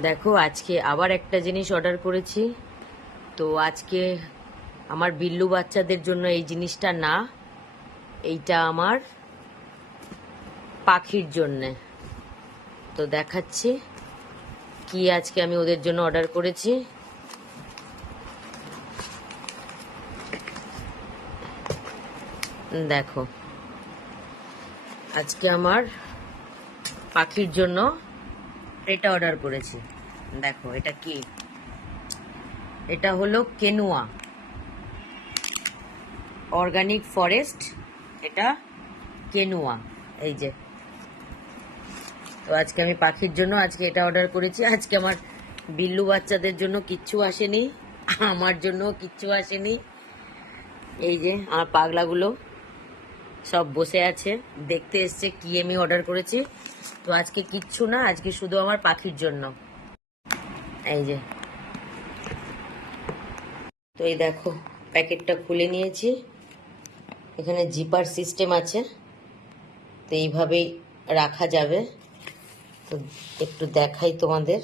দেখো আজকে আবার একটা জিনিস অর্ডার করেছি। তো আজকে আমার বিল্লু বাচ্চাদের জন্য এই জিনিসটা না, এইটা আমার পাখির জন্যে। তো দেখাচ্ছি কি আজকে আমি ওদের জন্য অর্ডার করেছি। দেখো আজকে আমার পাখির জন্য এটা অর্ডার করেছি। দেখো এটা কি, এটা হলো কেনুয়া অর্গানিক ফরেস্ট, এটা কেনুয়া। এই যে, তো আজকে আমি পাখির জন্য আজকে এটা অর্ডার করেছি। আজকে আমার বিল্লু বাচ্চাদের জন্য কিচ্ছু আসেনি, আমার জন্য কিচ্ছু আসেনি। এই যে আমার পাগলাগুলো সব বসে আছে, দেখতে এসছে কি আমি অর্ডার করেছি। তো আজকে কিচ্ছু না, আজকে শুধু আমার পাখির জন্য। এই যে, তো এই দেখো প্যাকেটটা খুলে নিয়েছি, এখানে জিপার সিস্টেম আছে, তো এইভাবেই রাখা যাবে। তো একটু দেখাই তোমাদের।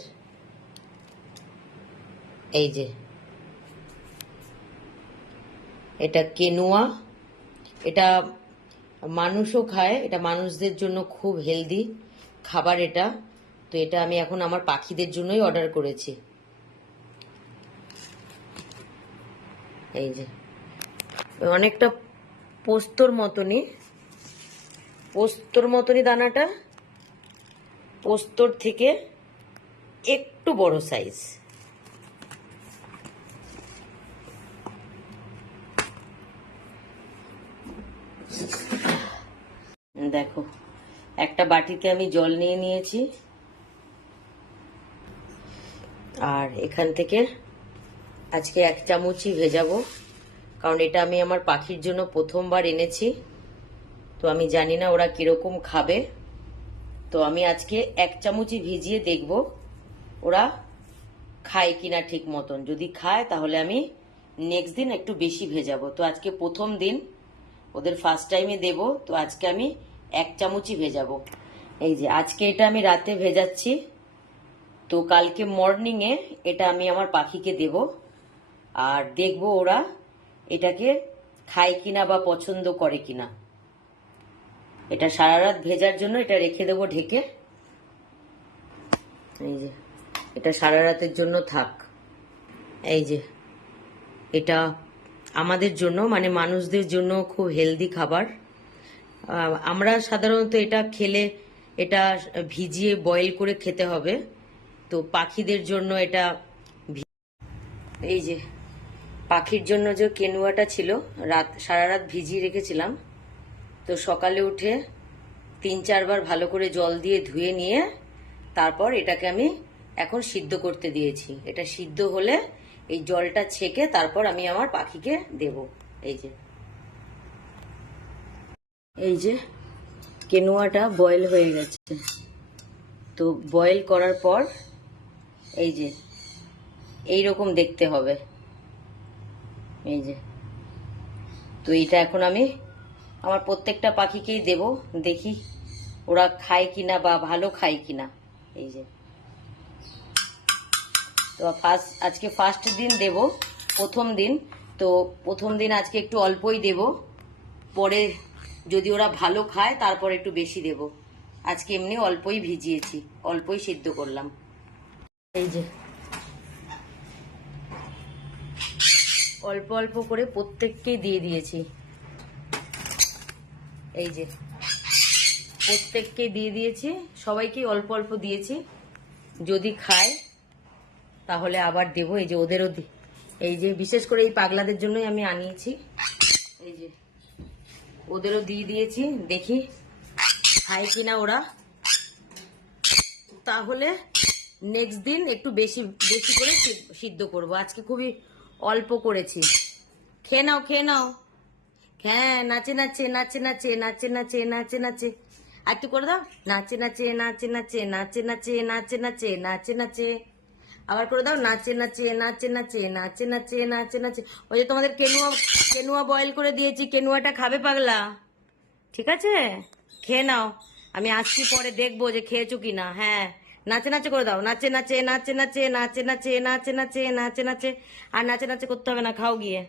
এই যে এটা কেনুয়া, এটা মানুষও খায়, এটা মানুষদের জন্য খুব হেলদি খাবার এটা। তো এটা আমি এখন আমার পাখিদের জন্যই অর্ডার করেছি। এই যে অনেকটা পোস্তর মতনই দানাটা, পোস্তর থেকে একটু বড় সাইজ। দেখো একটা বাটিতে আমি জল নিয়ে নিয়েছি, আর এখান থেকে আজকে 1 চামচই ভেজাবো, কারণ এটা আমি আমার পাখির জন্য প্রথমবার এনেছি। তো আমি জানি না ওরা কিরকম খাবে। তো আমি আজকে 1 চামচই ভিজিয়ে দেখব ওরা খায় কিনা ঠিক মতন। যদি খায় তাহলে আমি নেক্সট দিন একটু বেশি ভেজাবো। তো আজকে প্রথম দিন, ওদের ফার্স্ট টাইমে দেব, তো আজকে আমি 1 চামচই ভেজাবো। এই যে আজকে এটা আমি রাতে ভেজাচ্ছি, তো কালকে মর্নিংয়ে এটা আমি আমার পাখিকে দেব, আর দেখব ওরা এটাকে খায় কিনা বা পছন্দ করে কিনা। এটা সারা রাত ভেজার জন্য এটা রেখে দেবো ঢেকে। এই যে এটা সারা রাতের জন্য থাক। এই যে এটা আমাদের জন্য, মানে মানুষদের জন্য খুব হেলদি খাবার। আমরা সাধারণত এটা খেলে এটা ভিজিয়ে বয়েল করে খেতে হবে, তো পাখিদের জন্য এটা। এই যে পাখির জন্য যে কেনুয়াটা ছিল, সারা রাত ভিজিয়ে রেখেছিলাম। তো সকালে উঠে 3-4 বার ভালো করে জল দিয়ে ধুয়ে নিয়ে তারপর এটাকে আমি এখন সিদ্ধ করতে দিয়েছি। এটা সিদ্ধ হলে এই জলটা ছেঁকে তারপর আমি আমার পাখিকে দেব। এই যে কেনুয়াটা বয়েল হয়ে গেছে। তো বয়েল করার পর এই যে এইরকম দেখতে হবে। এই যে, তো এটা এখন আমি আমার প্রত্যেকটা পাখিকেই দেব, দেখি ওরা খায় কিনা বা ভালো খায় কিনা। এই যে, তো আজকে ফার্স্ট দিন দেব, প্রথম দিন। তো প্রথম দিন আজকে একটু অল্পই দেব, পরে যদি ওরা ভালো খায় তারপর একটু বেশি দেব। আজকে এমনি অল্পই ভিজিয়েছি, অল্পই সিদ্ধ করলাম। এই যে অল্প অল্প করে প্রত্যেককেই দিয়ে দিয়েছি। এই যে প্রত্যেককে দিয়ে দিয়েছি, সবাইকে অল্প অল্প দিয়েছি। যদি খায় তাহলে আবার দেবো। এই যে ওদেরও এই যে বিশেষ করে এই পাগলাদের জন্যই আমি আনিয়েছি। এই যে ওদেরও দিয়ে দিয়েছি, দেখি খায় কিনা ওরা। তাহলে নেক্সট দিন একটু বেশি বেশি করে সিদ্ধ করব। আজকে খুবই অল্প করেছি। খেয়ে নাও, খেয়ে নাও। হ্যাঁ, নাচে নাচে নাচে নাচে নাচে নাচে নাচে নাচে, আর একটু করে দাও। নাচে নাচে নাচে নাচে নাচে নাচে নাচে নাচে নাচে নাচে, আবার করে দাও। নাচে নাচে নাচে নাচে নাচে নাচে নাচে নাচে। ওই যে তোমাদের কেনুয়া বয়েল করে দিয়েছি, কেনুয়াটা খাবে পাগলা? ঠিক আছে, খেয়ে নাও। আমি আসছি পরে, দেখবো যে খেয়েছো কিনা। হ্যাঁ, নাচে নাচে করে দাও, নাচে নাচে নাচে নাচে নাচে নাচে নাচে নাচে নাচে নাচে। আর নাচে নাচে করতে হবে না, খাও গিয়ে।